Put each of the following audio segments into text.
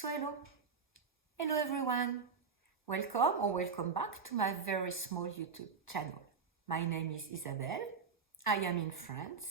So hello everyone. Welcome back to my very small YouTube channel. My name is Isabelle. I am in France.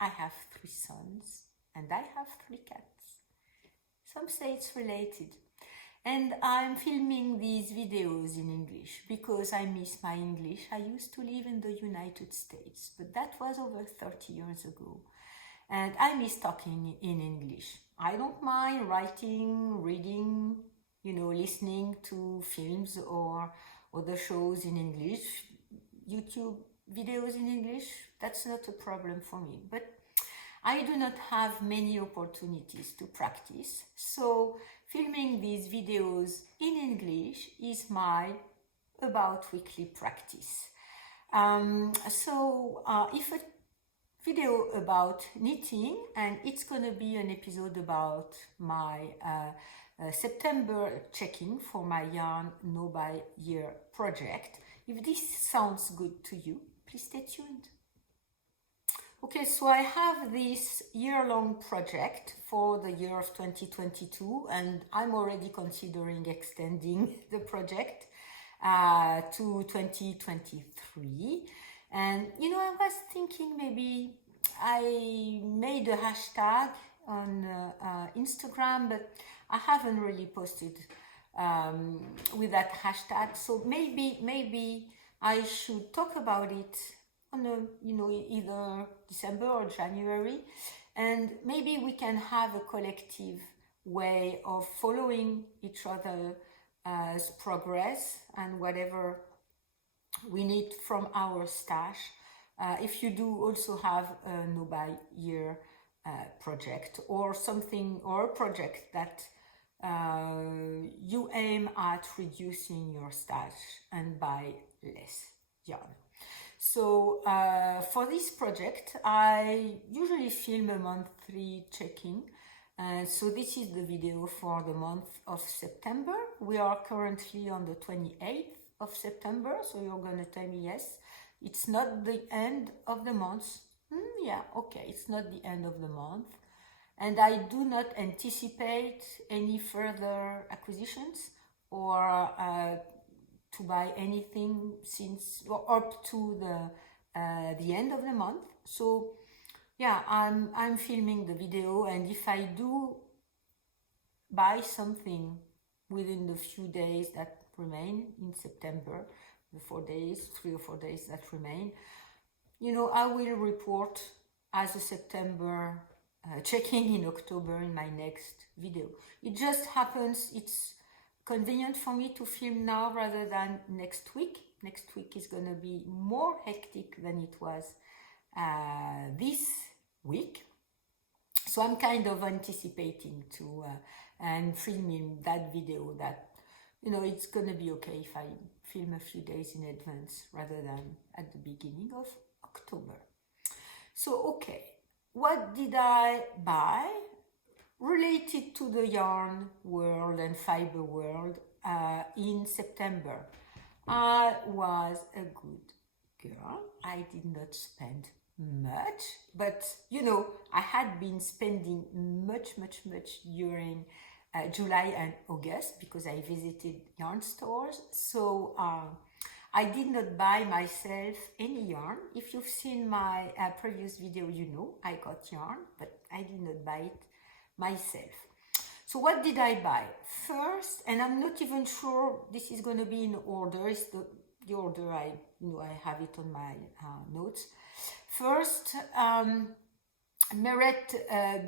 I have 3 sons and I have 3 cats. Some say it's related. And I'm filming these videos in English because I miss my English. I used to live in the United States, but that was over 30 years ago. And I miss talking in English. I don't mind writing, reading, listening to films or other shows in English, YouTube videos in English. That's not a problem for me. But I do not have many opportunities to practice. So filming these videos in English is my about weekly practice. If a video about knitting, and it's gonna be an episode about my September checking for my yarn no by year project. If this sounds good to you, please stay tuned. Okay, so I have this year-long project for the year of 2022, and I'm already considering extending the project to 2023. And I was thinking maybe I made a hashtag on Instagram, but I haven't really posted with that hashtag. So maybe I should talk about it on either December or January, and maybe we can have a collective way of following each other's progress and whatever we need from our stash. If you do also have a no by year project or something, or a project that you aim at reducing your stash and buy less yarn. So for this project, I usually film a monthly check-in. So this is the video for the month of September. We are currently on the 28th of September, so you're gonna tell me yes, it's not the end of the month. Yeah, okay, it's not the end of the month, and I do not anticipate any further acquisitions or to buy anything since up to the end of the month. So yeah, I'm filming the video, and if I do buy something within the few days that remain in September, the 3 or 4 days that remain, I will report as a September checking in October in my next video. It just happens it's convenient for me to film now rather than next week. Next week is gonna be more hectic than it was this week. So I'm kind of anticipating to and filming that video that it's gonna be okay if I film a few days in advance rather than at the beginning of October. So okay, what did I buy related to the yarn world and fiber world in September? I was a good girl. I did not spend much, but I had been spending much during July and August because I visited yarn stores. So I did not buy myself any yarn. If you've seen my previous video, I got yarn, but I did not buy it myself. So what did I buy first? And I'm not even sure this is going to be in order. It's the order I have it on my notes. First, Meret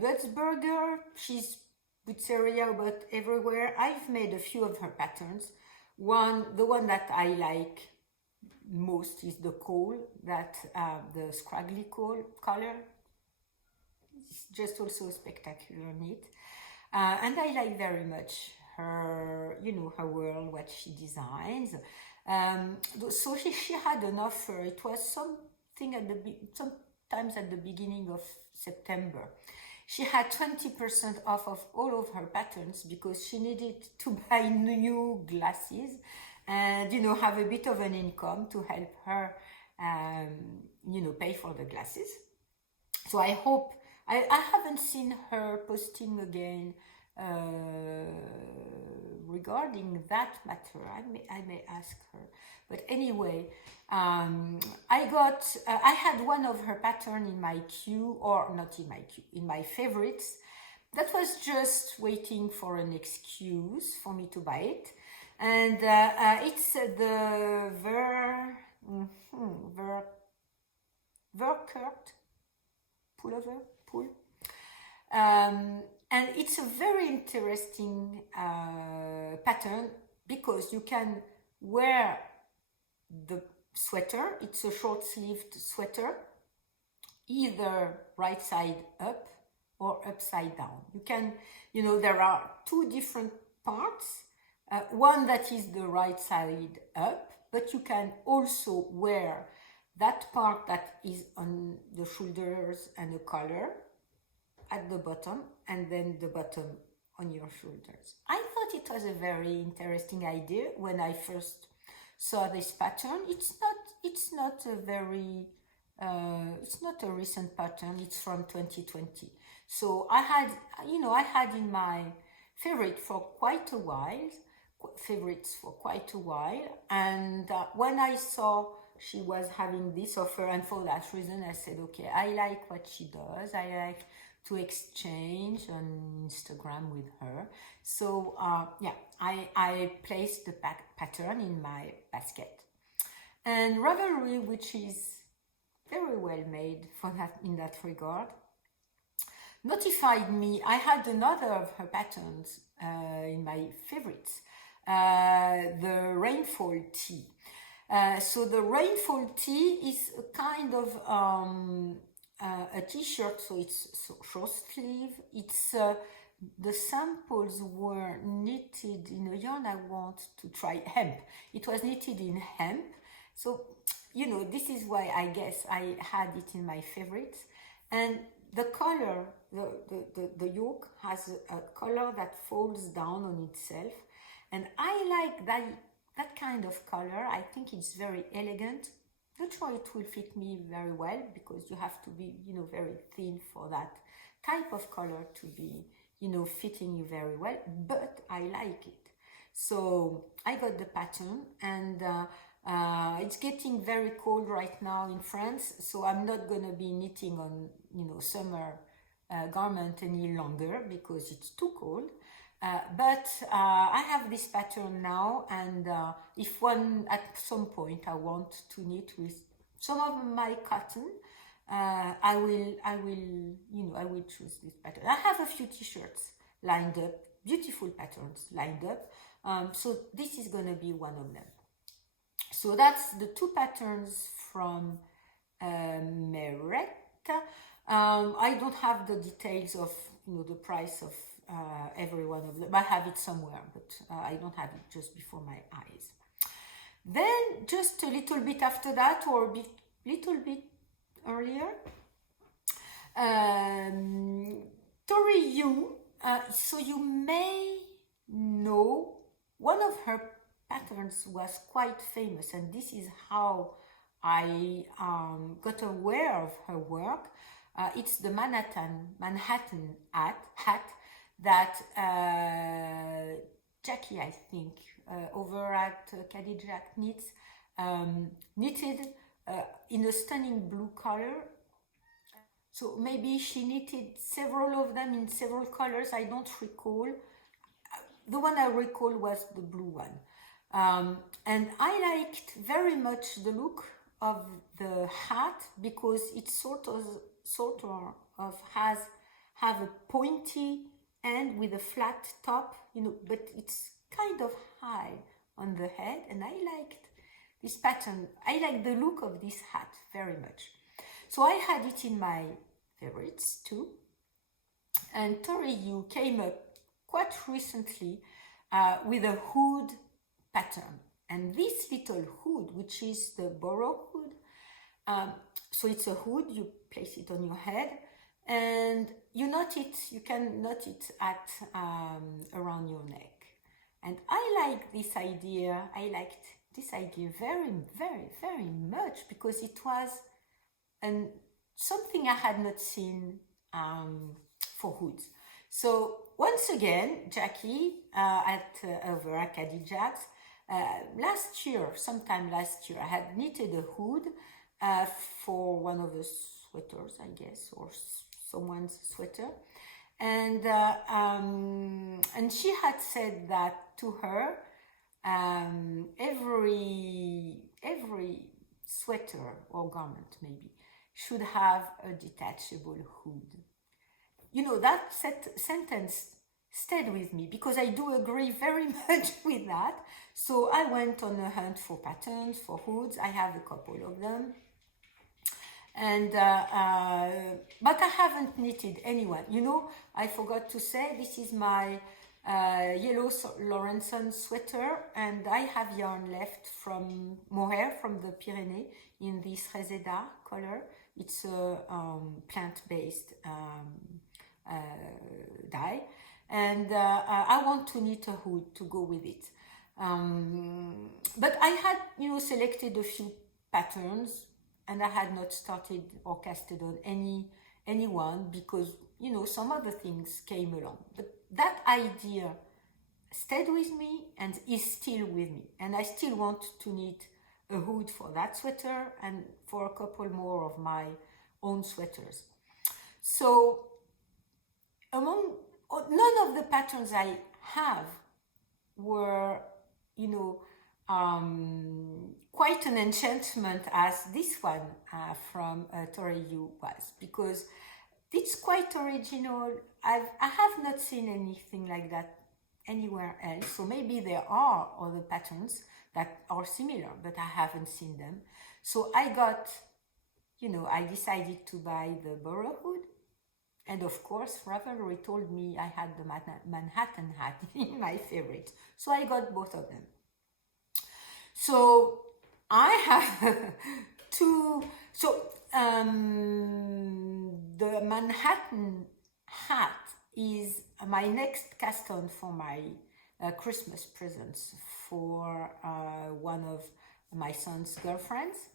Butzberger. She's pizzeria about everywhere. I've made a few of her patterns. The one that I like most is the coal, the scraggly coal color. It's just also spectacular knit. And I like very much her, her world, what she designs. So she had an offer. It was sometimes at the beginning of September. She had 20% off of all of her patterns because she needed to buy new glasses and, have a bit of an income to help her, pay for the glasses. So I hope, I haven't seen her posting again regarding that matter. I may ask her. But anyway, I had one of her pattern in my queue, or not in my queue, in my favorites. That was just waiting for an excuse for me to buy it. And it's the Verkurt pullover, pull. And it's a very interesting pattern because you can wear the sweater. It's a short-sleeved sweater, either right side up or upside down. You can, there are two different parts. One that is the right side up, but you can also wear that part that is on the shoulders and the collar at the bottom, and then the bottom on your shoulders. I thought it was a very interesting idea when I first saw this pattern. It's not a recent pattern. It's from 2020. So I had in my favorites for quite a while, and when I saw she was having this offer, and for that reason I said, okay, I like what she does. I like to exchange on Instagram with her. So I placed the pattern in my basket. And Ravelry, which is very well made for that in that regard, notified me. I had another of her patterns in my favorites, the Rainfall Tee. So the Rainfall Tee is a kind of a t-shirt, so it's short sleeve. It's the samples were knitted in a yarn I want to try, hemp. It was knitted in hemp. So, this is why I guess I had it in my favorites. And the color, the yoke has a color that folds down on itself. And I like that kind of color. I think it's very elegant. Not sure it will fit me very well because you have to be, very thin for that type of color to be, fitting you very well, but I like it. So I got the pattern, and it's getting very cold right now in France, so I'm not gonna be knitting on, summer garment any longer because it's too cold. But I have this pattern now, and if at some point I want to knit with some of my cotton, I will choose this pattern. I have a few t-shirts lined up, beautiful patterns lined up. So this is gonna be one of them. So that's the two patterns from Merek. I don't have the details of the price of every one of them. I have it somewhere, but I don't have it just before my eyes. Then just a little bit after that, or a little bit earlier, Tori Yu. So you may know one of her patterns was quite famous, and this is how I got aware of her work. It's the Manhattan hat that Jackie, I think, over at Khadija Knits, knitted in a stunning blue color. So maybe she knitted several of them in several colors. I don't recall. The one I recall was the blue one. And I liked very much the look of the hat because it sort of have a pointy end with a flat top, but it's kind of high on the head, and I liked this pattern. I like the look of this hat very much. So I had it in my favorites too. And Tori Yu came up quite recently with a hood pattern. And this little hood, which is the Borough hood, so it's a hood, you place it on your head, and you can knot it at around your neck. And I liked this idea very, very, very much because it was something I had not seen for hoods. So once again, Jackie at over Acadie Jacks, last year, sometime last year, I had knitted a hood for one of the sweaters, I guess, or someone's sweater, and she had said that to her, every sweater or garment maybe should have a detachable hood. You know, that sentence stayed with me because I do agree very much with that. So I went on a hunt for patterns, for hoods. I have a couple of them. And but I haven't knitted anyone. You know, I forgot to say, this is my yellow Laurenson sweater, and I have yarn left from mohair from the Pyrenees in this Reseda color. It's a plant-based dye, and I want to knit a hood to go with it. But I had, you know, selected a few patterns, and I had not started or casted on anyone because, you know, some other things came along. But that idea stayed with me and is still with me, and I still want to knit a hood for that sweater and for a couple more of my own sweaters. So among none of the patterns I have were, you know, quite an enchantment as this one from Toriyu was, because it's quite original. I have not seen anything like that anywhere else. So maybe there are other patterns that are similar, but I haven't seen them. So I got, you know, I decided to buy the Borough hood. And of course, Ravelry told me I had the Manhattan hat in my favorite. So I got both of them. So I have two. So the Manhattan hat is my next cast on for my Christmas presents for one of my son's girlfriends.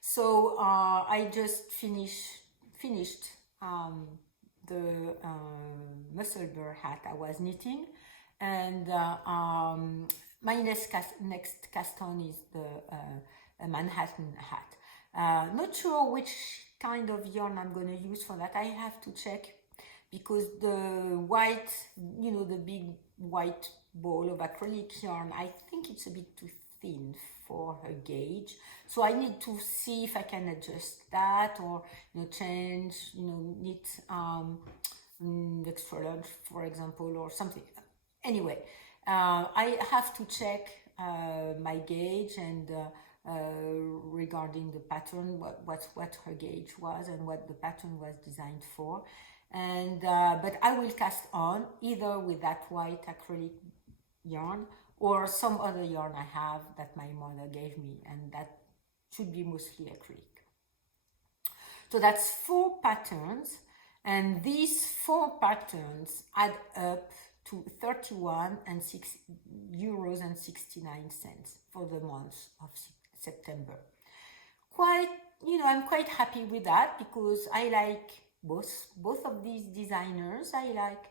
So I just finished the musselburgh hat I was knitting, and my next cast on is the Manhattan hat. Not sure which kind of yarn I'm going to use for that. I have to check, because the white, you know, the big white ball of acrylic yarn, I think it's a bit too thin for her gauge. So I need to see if I can adjust that, or, you know, change, you know, knit extra large, for example, or something. Anyway, I have to check my gauge and regarding the pattern, what her gauge was and what the pattern was designed for. And but I will cast on either with that white acrylic yarn or some other yarn I have that my mother gave me, and that should be mostly acrylic. So that's 4 patterns, and these 4 patterns add up to 31 and €6.69 for the month of September. Quite, you know, I'm quite happy with that, because I like both of these designers. I like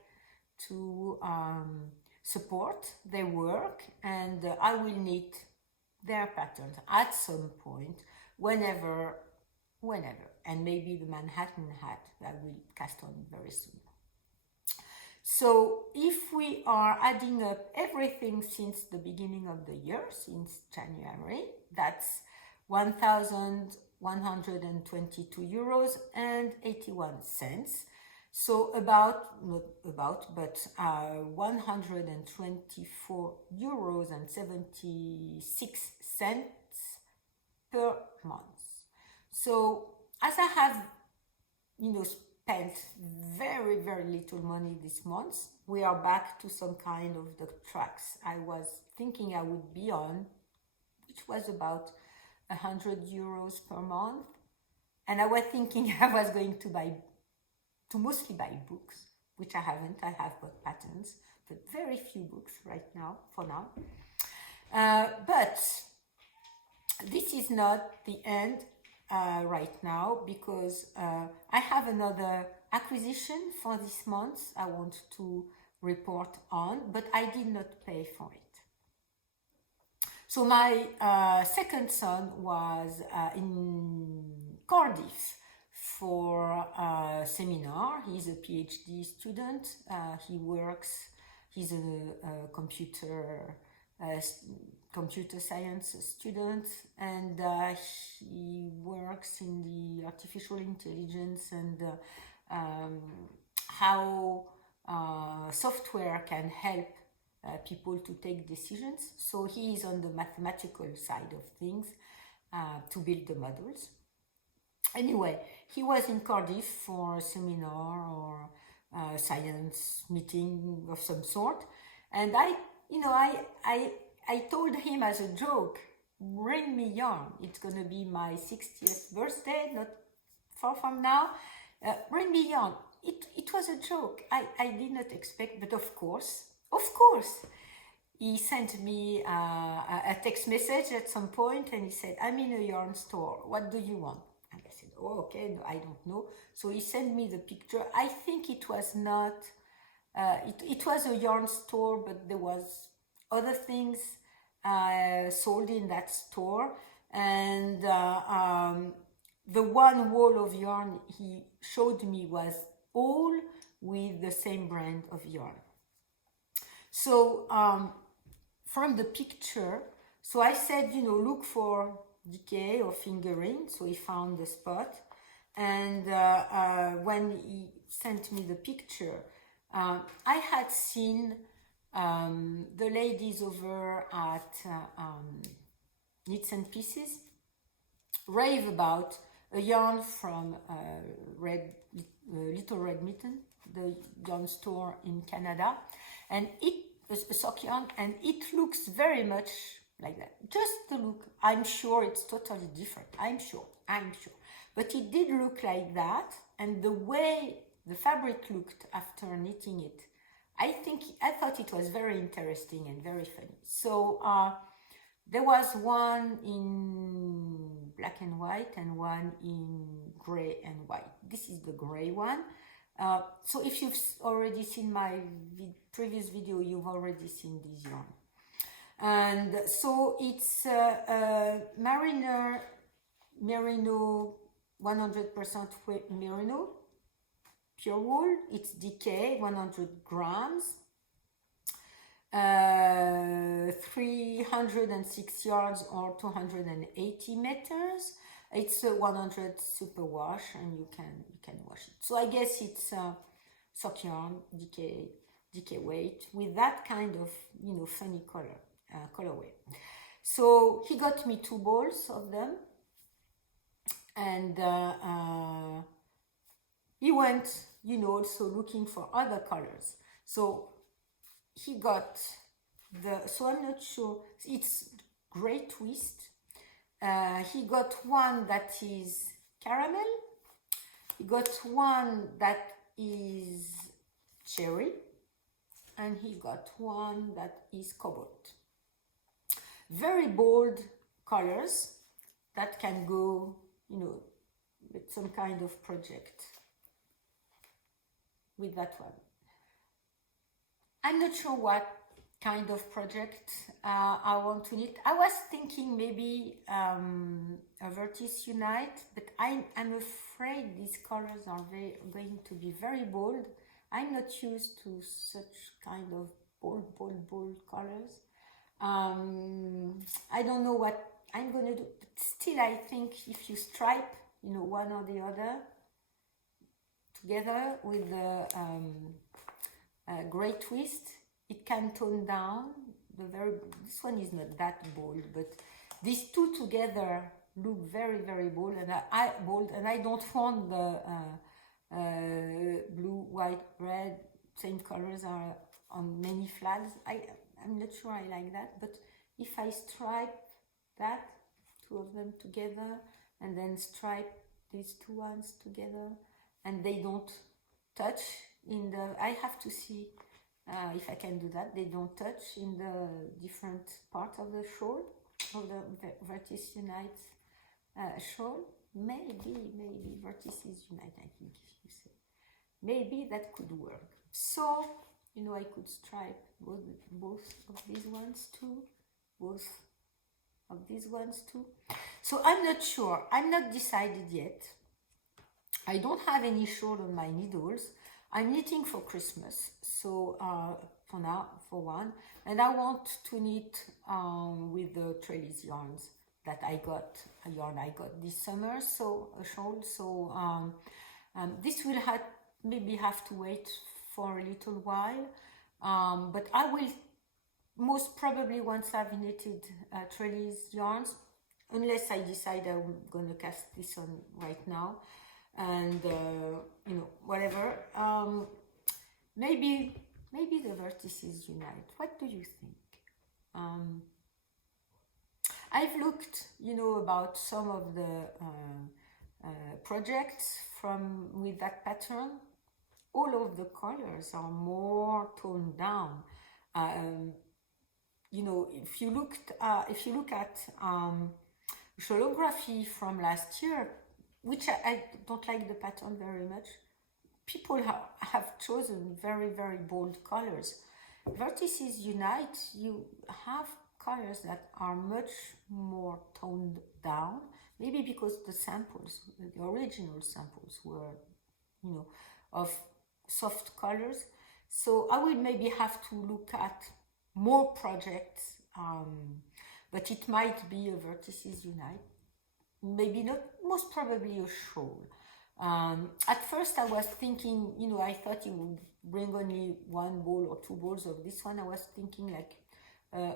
to support their work, and I will knit their patterns at some point, whenever, and maybe the Manhattan hat I will cast on very soon. So if we are adding up everything since the beginning of the year, since January, that's €1,122.81. So €124.76 per month. So as I have, you know, spent very, very little money this month, we are back to some kind of the tracks I was thinking I would be on, which was about €100 per month. And I was thinking I was going to mostly buy books, which I haven't. I have bought patterns, but very few books right now, for now. But this is not the end right now, because I have another acquisition for this month. I want to report on, but I did not pay for it. So my second son was in Cardiff for a seminar. He's a PhD student. He's a computer science student, and he works in the artificial intelligence and how software can help people to take decisions. So he is on the mathematical side of things to build the models. Anyway, he was in Cardiff for a seminar or a science meeting of some sort, and I told him as a joke, bring me yarn. It's gonna be my 60th birthday, not far from now. Bring me yarn. It was a joke. I did not expect, but of course, he sent me a text message at some point, and he said, I'm in a yarn store. What do you want? And I said, oh, okay, no, I don't know. So he sent me the picture. I think it was not, it was a yarn store, but there was other things sold in that store. And the one wall of yarn he showed me was all with the same brand of yarn. So from the picture, so I said, look for decay or fingering. So he found the spot. And when he sent me the picture, I had seen the ladies over at Knits and Pieces rave about a yarn from Little Red Mitten, the yarn store in Canada, and a sock yarn, and it looks very much like that. Just the look, I'm sure it's totally different. I'm sure, but it did look like that, and the way the fabric looked after knitting it, I thought it was very interesting and very funny. So there was one in black and white and one in gray and white. This is the gray one. So if you've already seen my previous video, you've already seen this yarn. And so it's Merino 100% Merino pure wool. It's decay, 100 grams, 306 yards or 280 meters. It's a 100 super wash, and you can wash it. So I guess it's sock yarn, decay weight with that kind of funny colorway. So he got me 2 balls of them, and he went also looking for other colors. So he got so I'm not sure, it's gray twist. He got one that is caramel. He got one that is cherry, and he got one that is cobalt. Very bold colors that can go, with some kind of project with that one. I'm not sure what kind of project I want to knit. I was thinking maybe a Vertis Unite, but I'm afraid these colors are going to be very bold. I'm not used to such kind of bold colors. I don't know what I'm going to do, but still I think if you stripe, one or the other together with the gray twist, it can tone down this one is not that bold, but these two together look very, very bold, and I don't want the blue, white, red, same colors are on many flags. I'm not sure I like that, but if I stripe that, 2 of them together, and then stripe these 2 ones together, and they don't touch I have to see if I can do that. They don't touch in the different part of the shawl, of the Vertis Unite shawl. Maybe Vertis is Unite, I think, if you say. Maybe that could work. So You know, I could stripe both of these ones too, both of these ones too. So I'm not sure, I'm not decided yet. I don't have any short on my needles. I'm knitting for Christmas, so for now, for one, and I want to knit with the trellis yarns that I got, a yarn I got this summer, so a shawl. So this will maybe have to wait for a little while, but I will most probably, once I've knitted trellis yarns, unless I decide I'm gonna cast this on right now, and you know, whatever, maybe the vertices unite. What do you think? I've looked, you know, about some of the projects with that pattern. All of the colors are more toned down. You know, if you look at holography from last year, which I don't like the pattern very much, people have chosen very, very bold colors. Vertices Unite, you have colors that are much more toned down, maybe because the samples, the original samples were, you know, of soft colors. So I would maybe have to look at more projects, but it might be a Vertices Unite, maybe not, most probably a shawl. At first I was thinking, you know, I thought you would bring only one ball or two balls of this one. I was thinking like a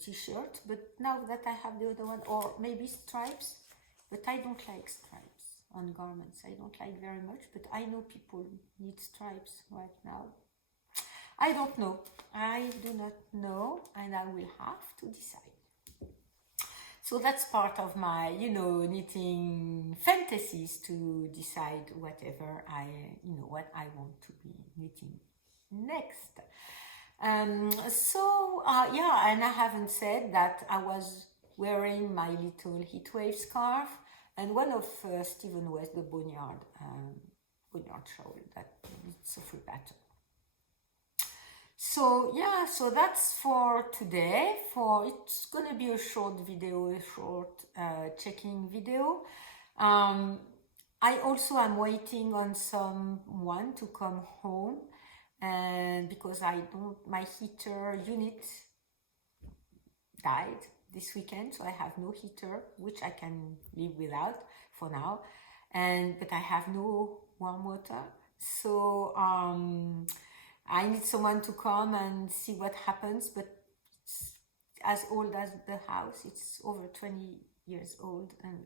t-shirt, but now that I have the other one, or maybe stripes, but I don't like stripes on garments. I don't like very much, but I know people need stripes right now. I don't know. I do not know, and I will have to decide. So that's part of my, you know, knitting fantasies, to decide whatever what I want to be knitting next. Yeah, and I haven't said that I was wearing my little heatwave scarf and one of Stephen West, the Boneyard shawl, that it's a free pattern. So yeah, so that's for today. It's gonna be a short video, a short checking video. I also am waiting on someone to come home, and because my heater unit died this weekend, so I have no heater, which I can live without for now, but I have no warm water, so I need someone to come and see what happens. But it's as old as the house, it's over 20 years old, and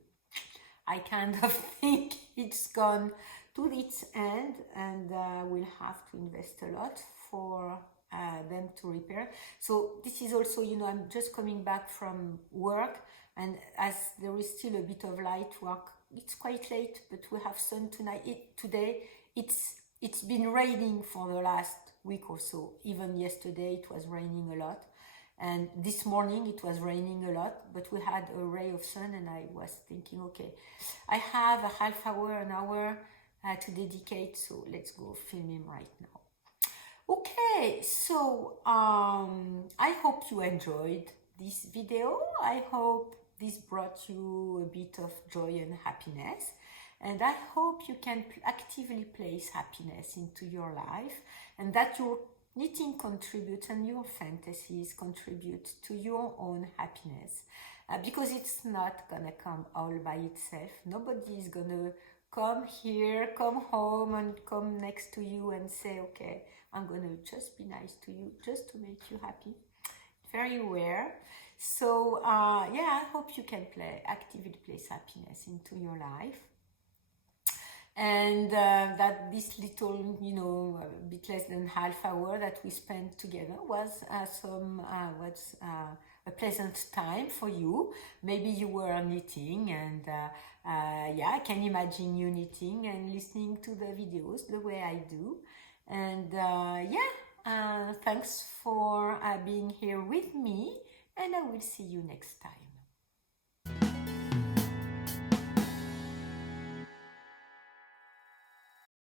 I kind of think it's gone to its end, and we'll have to invest a lot for them to repair. So this is also, you know, I'm just coming back from work, and as there is still a bit of light work, it's quite late, but we have sun today. It's been raining for the last week or so. Even yesterday it was raining a lot, and this morning it was raining a lot, but we had a ray of sun, and I was thinking, okay, I have a half hour, an hour to dedicate, so let's go film him right now. Okay, so I hope you enjoyed this video. I hope this brought you a bit of joy and happiness, and I hope you can actively place happiness into your life, and that your knitting contributes and your fantasies contribute to your own happiness, because it's not gonna come all by itself. Nobody is gonna come home and come next to you and say, okay, I'm gonna just be nice to you just to make you happy. Very rare. So yeah, I hope you can actively place happiness into your life, and that this little, you know, a bit less than half hour that we spent together was a pleasant time for you. Maybe you were knitting, and yeah, I can imagine you knitting and listening to the videos the way I do. And yeah, thanks for being here with me, and I will see you next time.